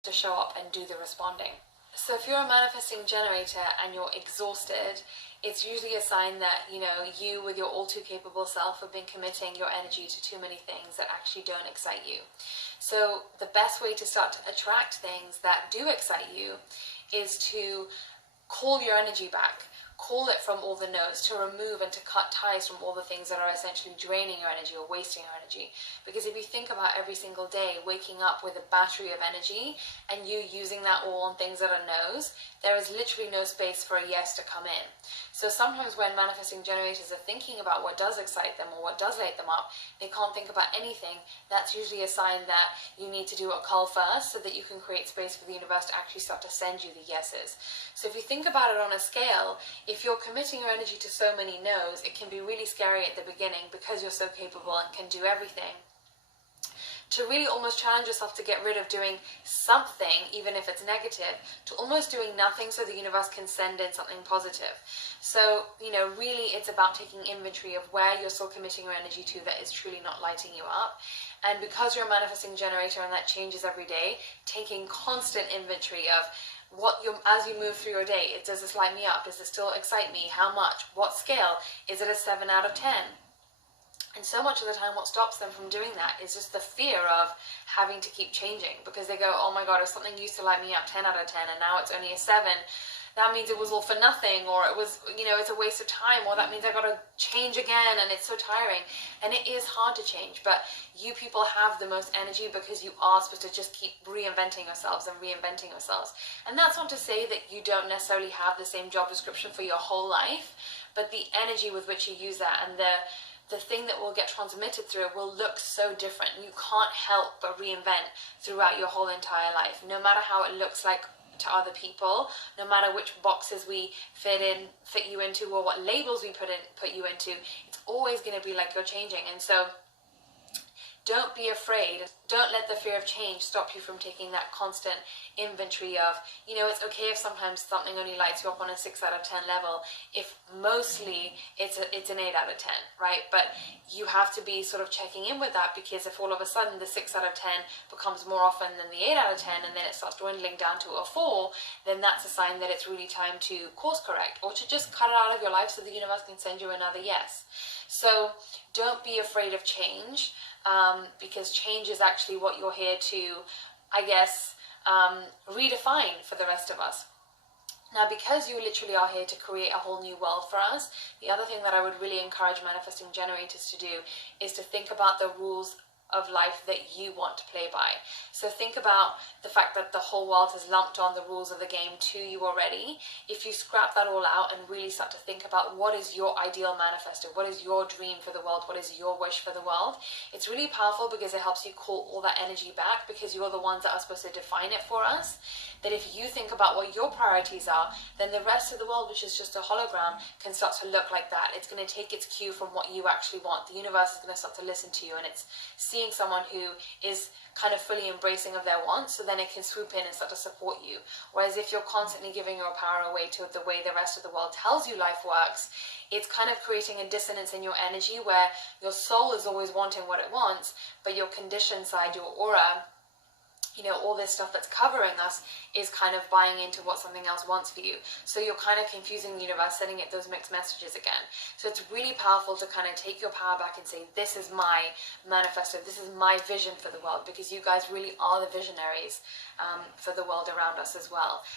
to show up and do the responding. So if you're a manifesting generator and you're exhausted, it's usually a sign that, you with your all too capable self have been committing your energy to too many things that actually don't excite you. So the best way to start to attract things that do excite you is to call your energy back. Call it from all the no's, to remove and to cut ties from all the things that are essentially draining your energy or wasting your energy. Because if you think about every single day waking up with a battery of energy and you using that all on things that are no's, there is literally no space for a yes to come in. So sometimes when manifesting generators are thinking about what does excite them or what does light them up, they can't think about anything. That's usually a sign that you need to do a call first so that you can create space for the universe to actually start to send you the yeses. So if you think about it on a scale, if you're committing your energy to so many no's, it can be really scary at the beginning because you're so capable and can do everything. To really almost challenge yourself to get rid of doing something, even if it's negative, to almost doing nothing so the universe can send in something positive. So, really it's about taking inventory of where you're still committing your energy to that is truly not lighting you up. And because you're a manifesting generator and that changes every day, taking constant inventory of as you move through your day, does this light me up? Does it still excite me? How much? What scale? Is it a 7 out of 10? And so much of the time what stops them from doing that is just the fear of having to keep changing, because they go, oh my god, if something used to light me up 10 out of 10 and now it's only a 7, that means it was all for nothing, or it was, it's a waste of time, or that means I gotta change again and it's so tiring. And it is hard to change, but you people have the most energy because you are supposed to just keep reinventing yourselves and reinventing yourselves. And that's not to say that you don't necessarily have the same job description for your whole life, but the energy with which you use that and the thing that will get transmitted through it will look so different. You can't help but reinvent throughout your whole entire life, no matter how it looks like to other people, no matter which boxes we fit you into, or what labels we put you into. It's always going to be like you're changing. And so don't be afraid. Don't let the fear of change stop you from taking that constant inventory of, it's okay if sometimes something only lights you up on a 6 out of 10 level, if mostly it's an 8 out of 10, right? But you have to be sort of checking in with that, because if all of a sudden the 6 out of 10 becomes more often than the 8 out of 10, and then it starts dwindling down to a 4, then that's a sign that it's really time to course correct, or to just cut it out of your life so the universe can send you another yes. So don't be afraid of change. Because change is actually what you're here to, redefine for the rest of us. Now, because you literally are here to create a whole new world for us, the other thing that I would really encourage manifesting generators to do is to think about the rules of life that you want to play by. So think about the fact that the whole world has lumped on the rules of the game to you already. If you scrap that all out and really start to think about what is your ideal manifesto, what is your dream for the world, what is your wish for the world, it's really powerful because it helps you call all that energy back, because you're the ones that are supposed to define it for us. That if you think about what your priorities are, then the rest of the world, which is just a hologram, can start to look like that. It's going to take its cue from what you actually want. The universe is going to start to listen to you, and it's seeing someone who is kind of fully embracing of their wants, so then it can swoop in and start to support you. Whereas if you're constantly giving your power away to the way the rest of the world tells you life works, it's kind of creating a dissonance in your energy where your soul is always wanting what it wants, but your conditioned side, your aura, all this stuff that's covering us is kind of buying into what something else wants for you. So you're kind of confusing the universe, sending it those mixed messages again. So it's really powerful to kind of take your power back and say, this is my manifesto, this is my vision for the world, because you guys really are the visionaries for the world around us as well.